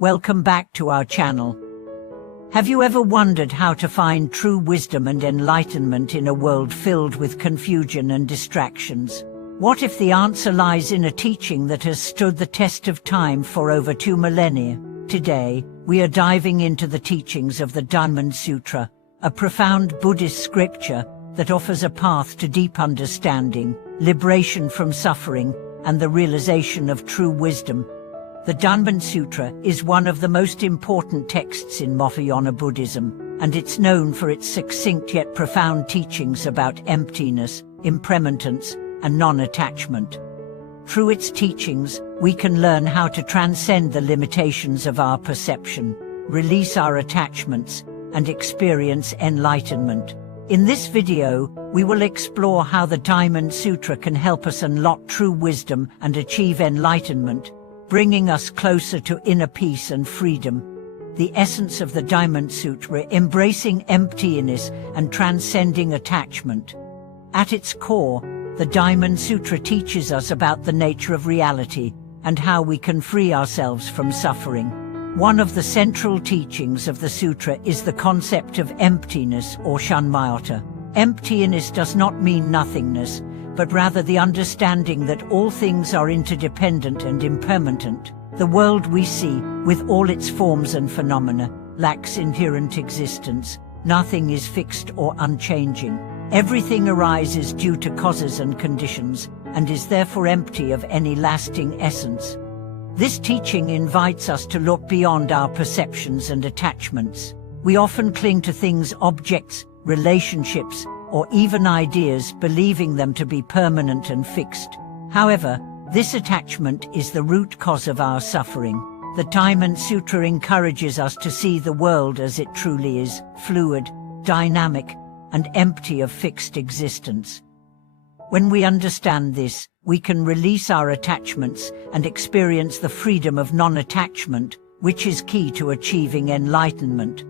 Welcome back to our channel. Have you ever wondered how to find true wisdom and enlightenment in a world filled with confusion and distractions? What if the answer lies in a teaching that has stood the test of time for over 2 millennia? Today, we are diving into the teachings of the Diamond Sutra, a profound Buddhist scripture that offers a path to deep understanding, liberation from suffering, and the realization of true wisdom. The Diamond Sutra is one of the most important texts in Mahayana Buddhism, and it's known for its succinct yet profound teachings about emptiness, impermanence, and non-attachment. Through its teachings, we can learn how to transcend the limitations of our perception, release our attachments, and experience enlightenment. In this video, we will explore how the Diamond Sutra can help us unlock true wisdom and achieve enlightenment, bringing us closer to inner peace and freedom. The essence of the Diamond Sutra: embracing emptiness and transcending attachment. At its core, the Diamond Sutra teaches us about the nature of reality and how we can free ourselves from suffering. One of the central teachings of the sutra is the concept of emptiness, or shunyata. Emptiness does not mean nothingness, but rather the understanding that all things are interdependent and impermanent. The world we see, with all its forms and phenomena, lacks inherent existence. Nothing is fixed or unchanging. Everything arises due to causes and conditions, and is therefore empty of any lasting essence. This teaching invites us to look beyond our perceptions and attachments. We often cling to things, objects, relationships, or even ideas, believing them to be permanent and fixed. However, this attachment is the root cause of our suffering. The Diamond Sutra encourages us to see the world as it truly is: fluid, dynamic, and empty of fixed existence. When we understand this, we can release our attachments and experience the freedom of non-attachment, which is key to achieving enlightenment.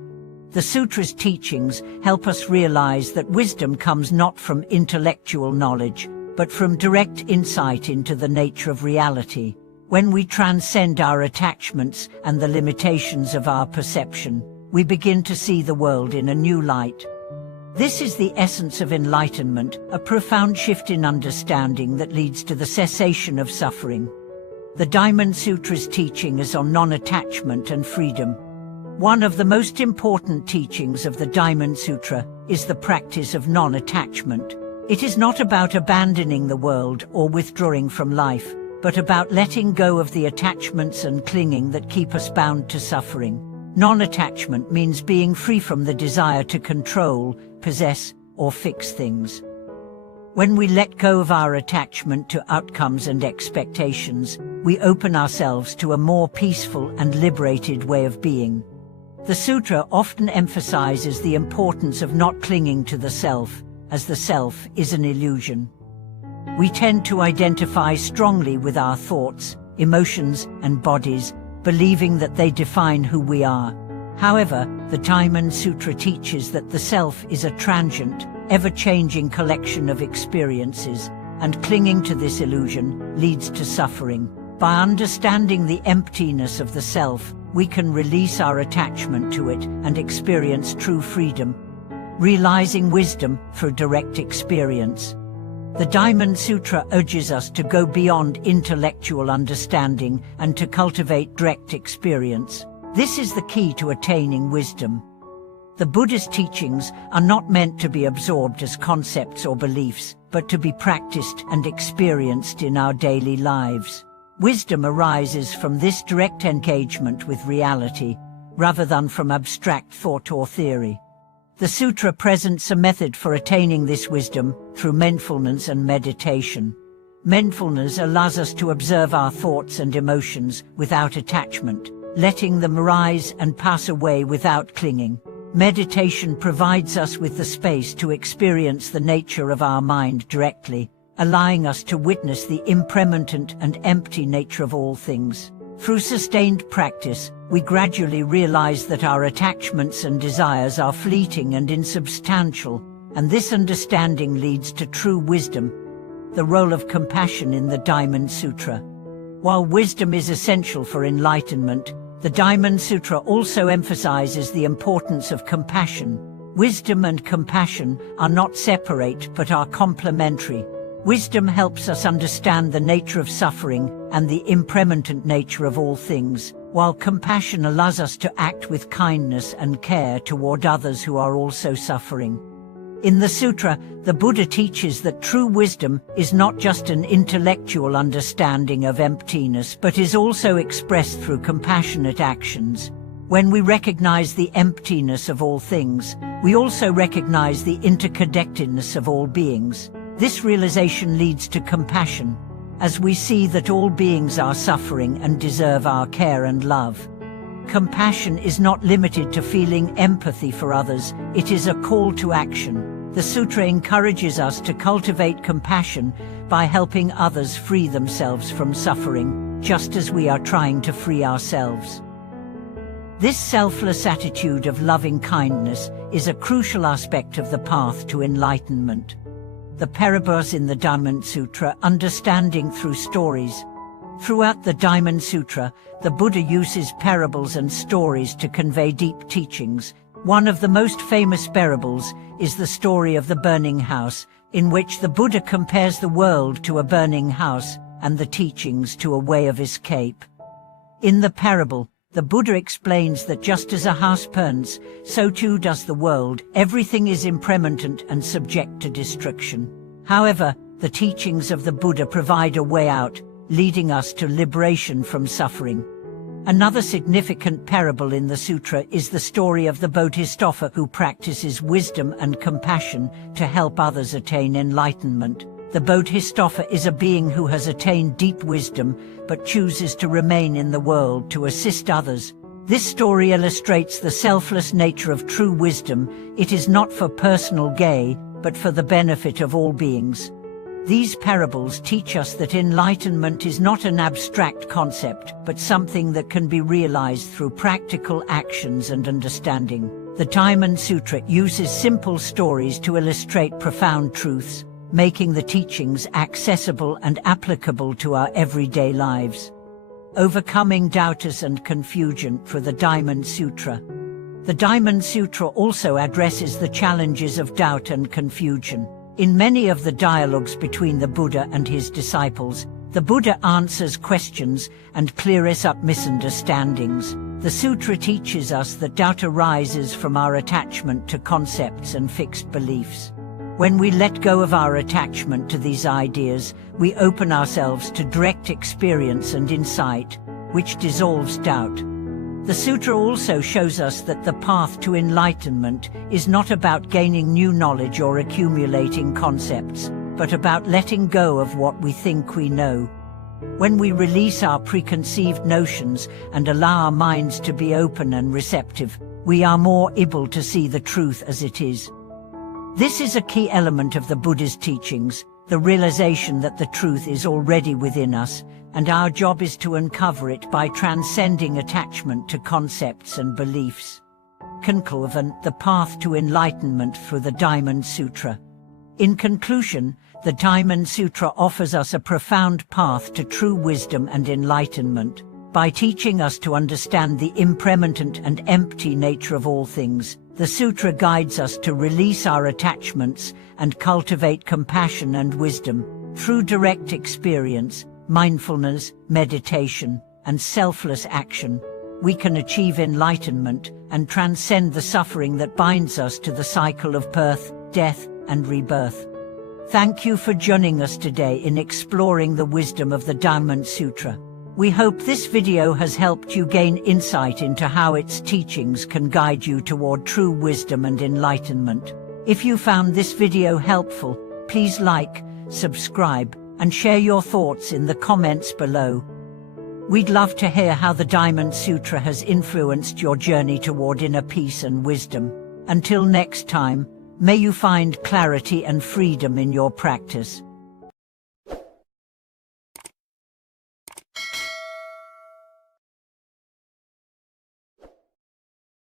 The Sutra's teachings help us realize that wisdom comes not from intellectual knowledge, but from direct insight into the nature of reality. When we transcend our attachments and the limitations of our perception, we begin to see the world in a new light. This is the essence of enlightenment, a profound shift in understanding that leads to the cessation of suffering. The Diamond Sutra's teaching is on non-attachment and freedom. One of the most important teachings of the Diamond Sutra is the practice of non-attachment. It is not about abandoning the world or withdrawing from life, but about letting go of the attachments and clinging that keep us bound to suffering. Non-attachment means being free from the desire to control, possess, or fix things. When we let go of our attachment to outcomes and expectations, we open ourselves to a more peaceful and liberated way of being. The sutra often emphasizes the importance of not clinging to the self, as the self is an illusion. We tend to identify strongly with our thoughts, emotions, and bodies, believing that they define who we are. However, the Diamond Sutra teaches that the self is a transient, ever-changing collection of experiences, and clinging to this illusion leads to suffering. By understanding the emptiness of the self, we can release our attachment to it and experience true freedom, realizing wisdom through direct experience. The Diamond Sutra urges us to go beyond intellectual understanding and to cultivate direct experience. This is the key to attaining wisdom. The Buddhist teachings are not meant to be absorbed as concepts or beliefs, but to be practiced and experienced in our daily lives. Wisdom arises from this direct engagement with reality, rather than from abstract thought or theory. The sutra presents a method for attaining this wisdom through mindfulness and meditation. Mindfulness allows us to observe our thoughts and emotions without attachment, letting them rise and pass away without clinging. Meditation provides us with the space to experience the nature of our mind directly, allowing us to witness the impermanent and empty nature of all things. Through sustained practice, we gradually realize that our attachments and desires are fleeting and insubstantial, and this understanding leads to true wisdom. The role of compassion in the Diamond Sutra. While wisdom is essential for enlightenment, The Diamond Sutra also emphasizes the importance of compassion. Wisdom and compassion are not separate but are complementary. Wisdom helps us understand the nature of suffering and the impermanent nature of all things, while compassion allows us to act with kindness and care toward others who are also suffering. In the sutra, the Buddha teaches that true wisdom is not just an intellectual understanding of emptiness but is also expressed through compassionate actions. When we recognize the emptiness of all things, we also recognize the interconnectedness of all beings. This realization leads to compassion, as we see that all beings are suffering and deserve our care and love. Compassion is not limited to feeling empathy for others, it is a call to action. The sutra encourages us to cultivate compassion by helping others free themselves from suffering, just as we are trying to free ourselves. This selfless attitude of loving kindness is a crucial aspect of the path to enlightenment. The parables in the Diamond Sutra, understanding through stories. Throughout the Diamond Sutra, the Buddha uses parables and stories to convey deep teachings. One of the most famous parables is the story of the burning house, in which the Buddha compares the world to a burning house and the teachings to a way of escape. In the parable, the Buddha explains that just as a house burns, so too does the world. Everything is impermanent and subject to destruction. However, the teachings of the Buddha provide a way out, leading us to liberation from suffering. Another significant parable in the sutra is the story of the bodhisattva who practices wisdom and compassion to help others attain enlightenment. The bodhisattva is a being who has attained deep wisdom but chooses to remain in the world to assist others. This story illustrates the selfless nature of true wisdom. It is not for personal gain, but for the benefit of all beings. These parables teach us that enlightenment is not an abstract concept, but something that can be realized through practical actions and understanding. The Diamond Sutra uses simple stories to illustrate profound truths, making the teachings accessible and applicable to our everyday lives. Overcoming doubters and confusion through the Diamond Sutra. The Diamond Sutra also addresses the challenges of doubt and confusion. In many of the dialogues between the Buddha and his disciples, the Buddha answers questions and clears up misunderstandings. The sutra teaches us that doubt arises from our attachment to concepts and fixed beliefs. When we let go of our attachment to these ideas, we open ourselves to direct experience and insight, which dissolves doubt. The sutra also shows us that the path to enlightenment is not about gaining new knowledge or accumulating concepts, but about letting go of what we think we know. When we release our preconceived notions and allow our minds to be open and receptive, we are more able to see the truth as it is. This is a key element of the Buddha's teachings, the realization that the truth is already within us, and our job is to uncover it by transcending attachment to concepts and beliefs. Conclusion: the path to enlightenment through the Diamond Sutra. In conclusion, the Diamond Sutra offers us a profound path to true wisdom and enlightenment. By teaching us to understand the impermanent and empty nature of all things, the sutra guides us to release our attachments and cultivate compassion and wisdom. Through direct experience, mindfulness, meditation, and selfless action, we can achieve enlightenment and transcend the suffering that binds us to the cycle of birth, death, and rebirth. Thank you for joining us today in exploring the wisdom of the Diamond Sutra. We hope this video has helped you gain insight into how its teachings can guide you toward true wisdom and enlightenment. If you found this video helpful, please like, subscribe, and share your thoughts in the comments below. We'd love to hear how the Diamond Sutra has influenced your journey toward inner peace and wisdom. Until next time, may you find clarity and freedom in your practice.